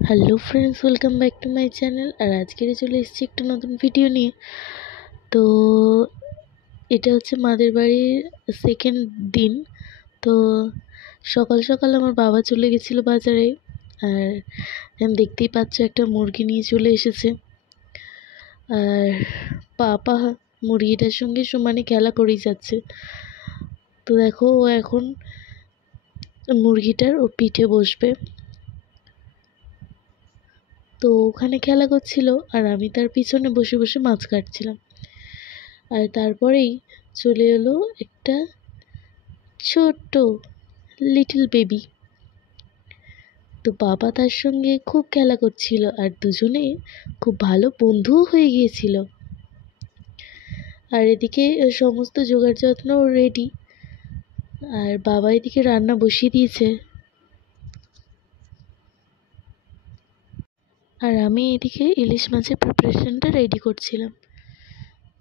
Hello friends, welcome back to my channel. আর আজকের চলে এসেছি একটা নতুন ভিডিও নিয়ে। তো এটা হচ্ছে মাদের বাড়ির সেকেন্ড দিন। তো সকাল সকাল আমার বাবা চলে গেছিলো বাজারে। আর দেখতেই পাচ্ছ একটা মুরগি নিয়ে চলে এসেছে। আর পাপা মুরগিটার সঙ্গে সমানে খেলা করেই যাচ্ছে। তো দেখো, ও এখন মুরগিটার ও পিঠে বসবে। তো ওখানে খেলা করছিল আর আমি তার পিছনে বসে বসে মাছ কাটছিলাম। আর তারপরেই চলে এলো একটা ছোট্ট লিটল বেবি। তো বাবা তার সঙ্গে খুব খেলা করছিল আর দুজনে খুব ভালো বন্ধুও হয়ে গিয়েছিল। আর এদিকে সমস্ত জোগাড় যত্ন রেডি। আর বাবা এদিকে রান্না বসিয়ে দিয়েছে। আর আমি এদিকে ইলিশ মাছের প্রিপারেশনটা রেডি করছিলাম।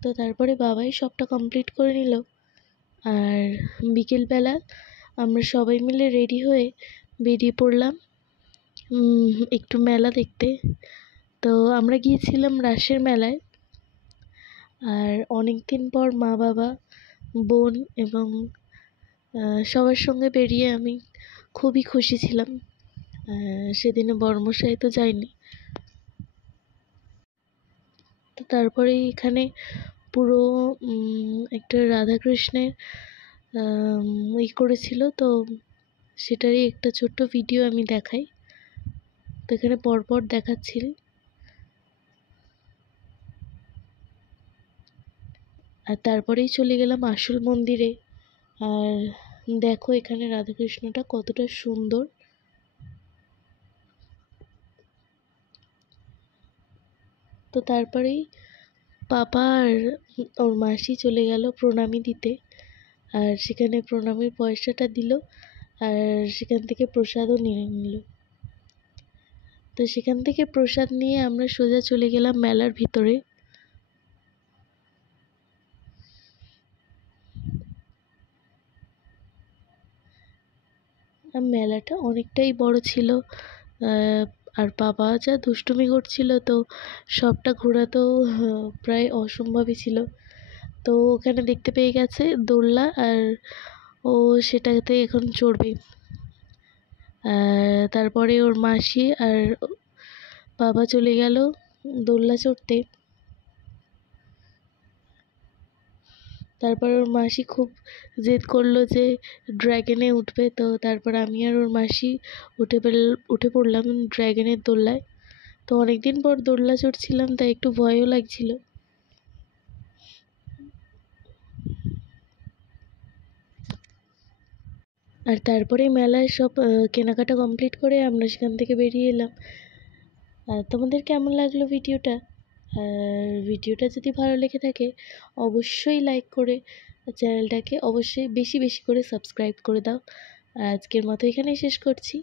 তো তারপরে বাবাই সবটা কমপ্লিট করে নিল। আর বিকেলবেলা আমরা সবাই মিলে রেডি হয়ে বেরিয়ে পড়লাম একটু মেলা দেখতে। তো আমরা গিয়েছিলাম রাসের মেলায়। আর অনেক দিন পর মা বাবা বোন এবং সবার সঙ্গে বেরিয়ে আমি খুবই খুশি ছিলাম। সেদিনে বর্মশাই তো যায়নি। তো তারপরে এখানে পুরো একটা রাধাকৃষ্ণের করেছিল, তো সেটারই একটা ছোট্ট ভিডিও আমি দেখাই। তো এখানে পরপর দেখাচ্ছিল। আর তারপরেই চলে গেলাম আসল মন্দিরে। আর দেখো এখানে রাধাকৃষ্ণটা কতটা সুন্দর। তো তারপরেই পাপা আর ওর মাসি চলে গেল প্রণামী দিতে। আর সেখানে প্রণামীর পয়সাটা দিল। আর সেখান থেকে প্রসাদও নিয়ে নিল। তো সেখান থেকে প্রসাদ নিয়ে আমরা সোজা চলে গেলাম মেলার ভিতরে। আর মেলাটা অনেকটাই বড় ছিল। আর বাবা যা দুষ্টুমি করছিল, তো সবটা ঘোরা তো প্রায় অসম্ভবই ছিল। তো ওখানে দেখতে পেয়ে গেছে দোলনা, আর ও সেটাতে এখন চড়বে। তারপরে ওর মাসি আর বাবা চলে গেল দোলনা চড়তে। তারপর ওর মাসি খুব জেদ করলো যে ড্র্যাগনে উঠবে। তো তারপর আমি আর ওর মাসি উঠে পড়লাম ড্র্যাগনের দোলনায়। তো অনেকদিন পর দোলনা চড়ছিলাম, তাই একটু ভয়ও লাগছিল। আর তারপরে মেলায় সব কেনাকাটা কমপ্লিট করে আমরা সেখান থেকে বেরিয়ে এলাম। আর তোমাদের কেমন লাগলো ভিডিওটা? আর ভিডিওটা যদি ভালো লেগে থাকে অবশ্যই লাইক করে চ্যানেলটাকে অবশ্যই বেশি বেশি করে সাবস্ক্রাইব করে দাও। আর আজকের মতো এখানেই শেষ করছি।